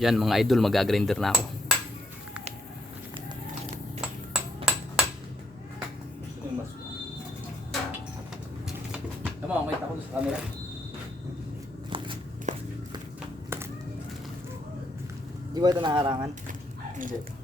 Yan mga idol, mag-grinder na ako. Tama, makita ko sa camera. Di ba ito nakarangan? Hindi.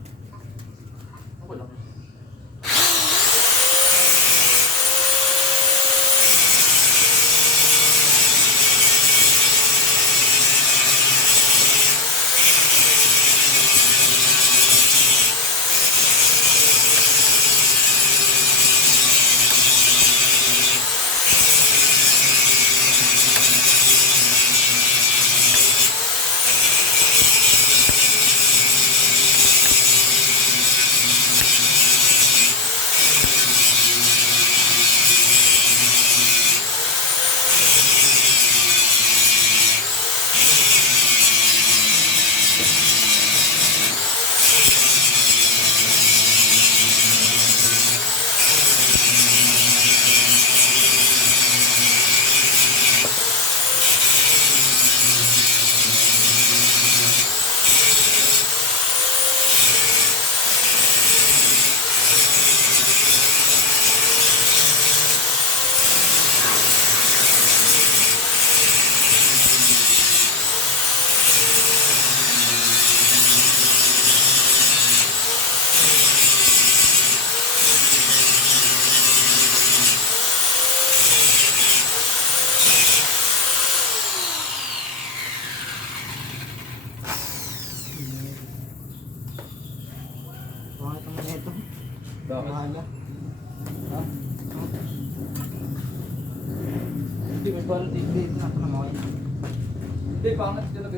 Hindi, pangat? Yan na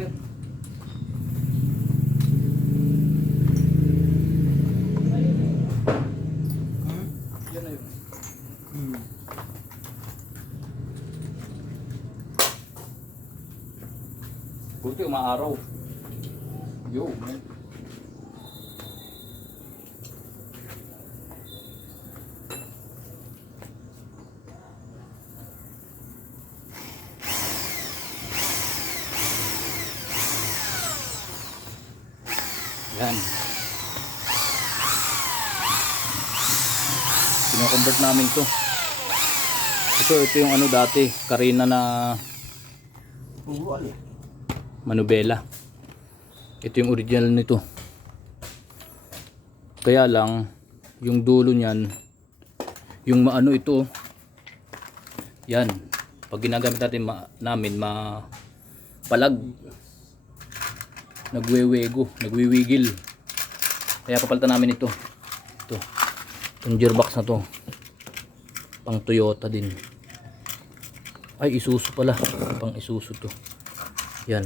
yun. Hmm. Buti umaaraw. Yo, man. Yan. Kino-convert namin to. Ito, ito yung ano dati, Karina na manubela. Ito yung original nito. Kaya lang, yung dulo niyan, yung maano ito, yan, pag ginagamit natin ma, namin, ma, palag, nagwewego, nagwiwigil. Kaya papalitan namin ito. Ito. Itong gearbox na to. Pang Toyota din. Ay, Isuzu pala. Pang Isuzu to. Yan.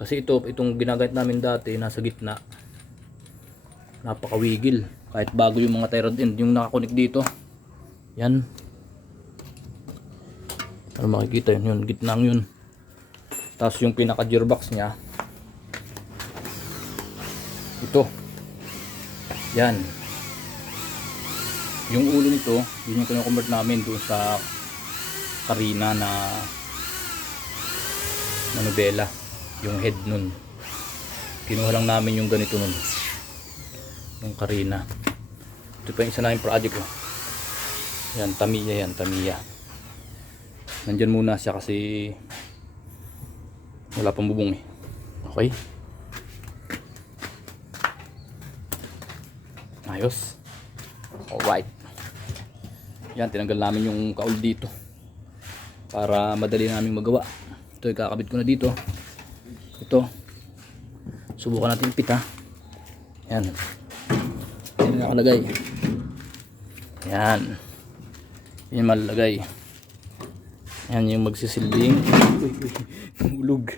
Kasi ito, itong ginagamit namin dati, nasa gitna. Napakawigil. Kahit bago yung mga tie rod end, yung nakakunik dito. Yan. Ano makikita yun, yun, gitnang yun. Tapos yung pinaka gearbox niya. Ito. Yan. Yung ulo nito, yun yung kino-convert namin doon sa Karina na manubela yung head nun kinuha lang namin yung ganito nun yung Karina ito pa yung isa namin project ko yan Tamiya yan Tamiya nandyan muna siya kasi wala pang bubong eh. Okay? Ayos. Alright. Yan tinanggal namin yung kaul dito para madali namin magawa. Ito ikakabit ko na dito. Ito. Subukan natin ipit ha yan. Yan nakalagay. Yan. Yan malalagay yan yung magsisilbing. Uy, uy, nahulog.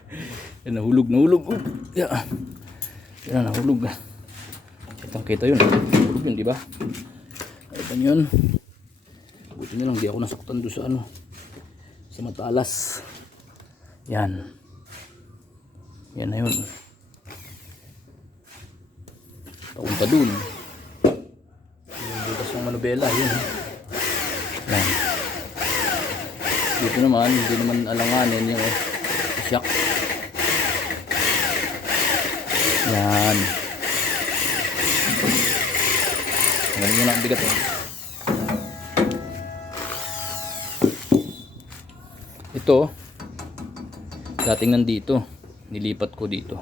Yan nahulog nahulog. Uh, yan yan nahulog. Kitang kita yun. Nahulog yun di ba? Ito yun. Buti na lang di ako nasaktan doon sa ano sa matalas. Yan yan na yun. Papunta dun yung butas ng manubela yun. Yan dito naman hindi naman alanganin yung oh, siyak Yan. Tanggalin mo na ang bigat eh. Ito, dating nandito. Nilipat ko dito.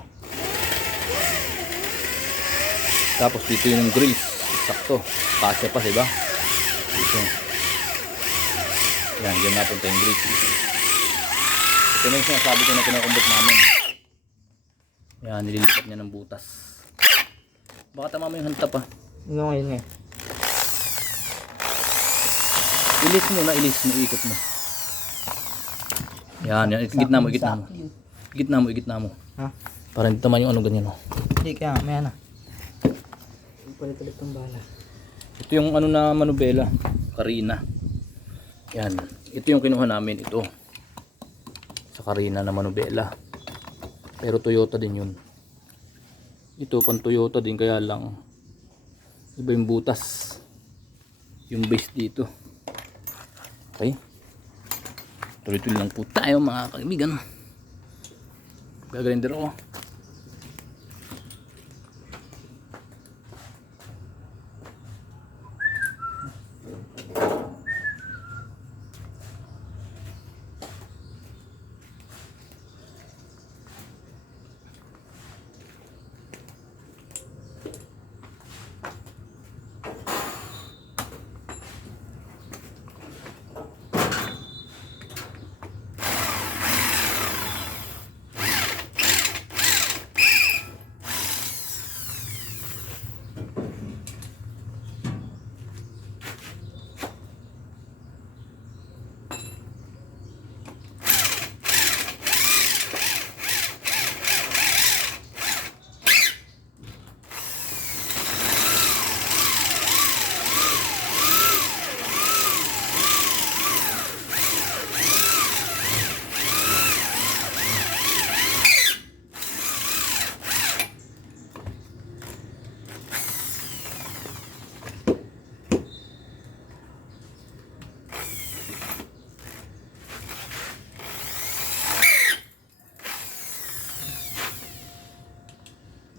Tapos dito yung grills. Sakto. Kasya pa, diba? Dito. Yan, dyan napunta yung grills. Ito na yung sinasabi ko na kinakumbot namin. Yan, nililipat niya ng butas. Baka tama mo yung hanta pa. Ano ngayon eh? Ilis mo na, ilis mo, ikot mo. Yan, yan. Gitna mo, gitna mo. Gitna mo, gitna mo. Ha? Para hindi tama yung ano ganyan. Oh. Hindi kaya, may ano. Palit-palit ng bala. Ito yung ano na manubela. Karina. Yan. Ito yung kinuha namin. Ito. Sa Karina na manubela. Pero Toyota din yun. Ito pang Toyota din kaya lang iba yung butas. Yung base dito. Okay. Tuloy-tuloy lang po tayo mga kaibigan. Gagalinder ako.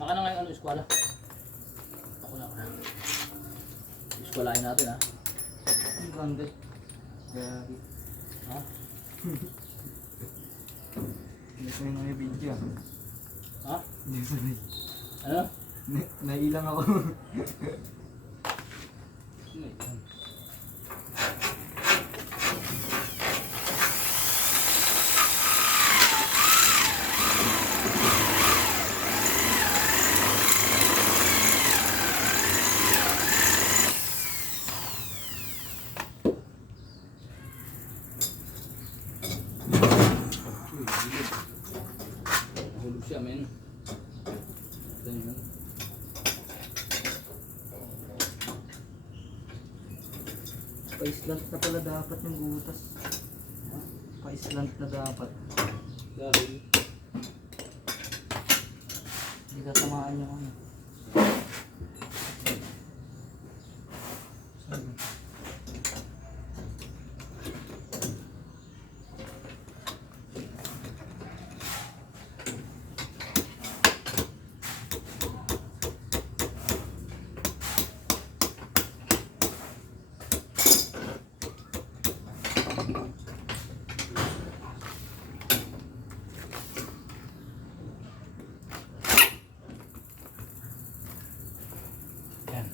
Naka na ngayon ano eskwala? Ako na ako na. Eskwalahin natin ha. Ang ganda. Grabe. Ha? Hindi ko yung may video. Ha? Hindi ko sanay. Ano? Na- Nailang ako. Hulog Ganyan. Pa-islant na pala dapat yung butas. Pa-islant na dapat. Dahil Hindi tatamaan yung ano. Saan? yan.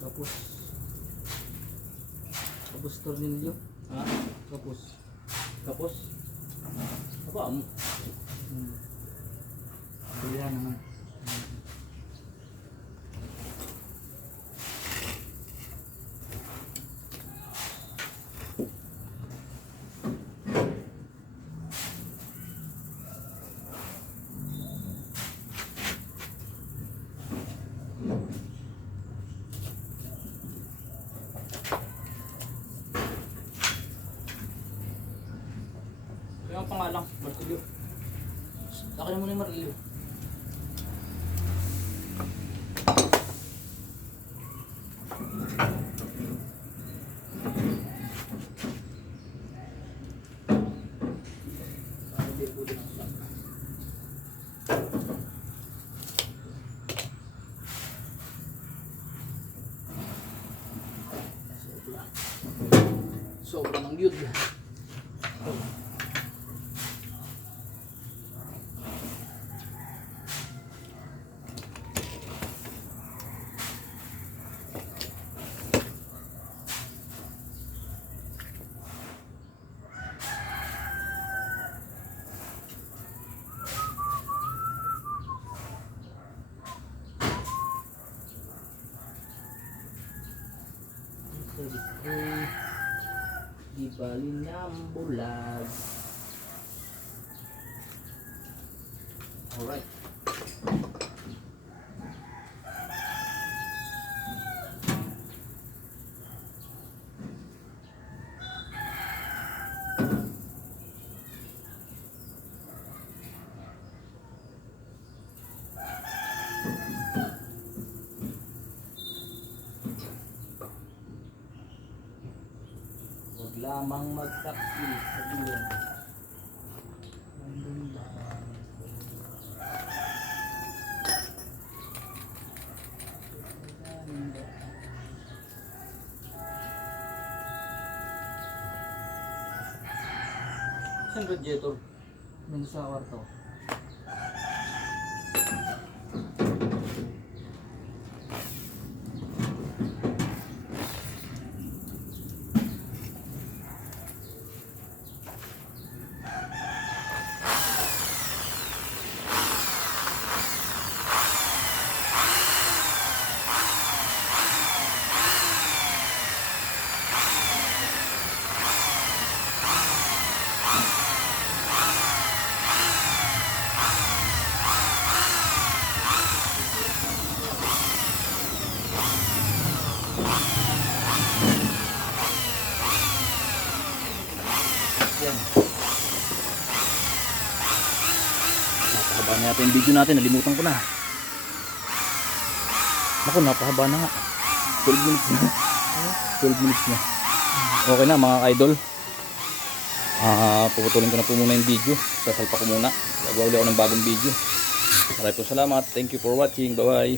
Tapos. Tornilyo. Ha? Tapos. Tapos? Aba mo. Hmm. Kaya naman. Pa nga lang, martilyo. Laki na muna yung martilyo. Sobra ng yun. Di bali ng bulag. Alright. Lamang magtaksi sa dulo. Saan radiator? Nung sa kwarto. Yan. Napahaba na yata yung video natin. Nalimutan ko na. Ako, napahaba na nga. 12 minutes na. 12 minutes na. Okay na mga idol. Ah, puputulin ko na po muna yung video. Sasalpa ko muna. Gagawa ulit ako ng bagong video. Maraming po salamat. Thank you for watching. Bye-bye.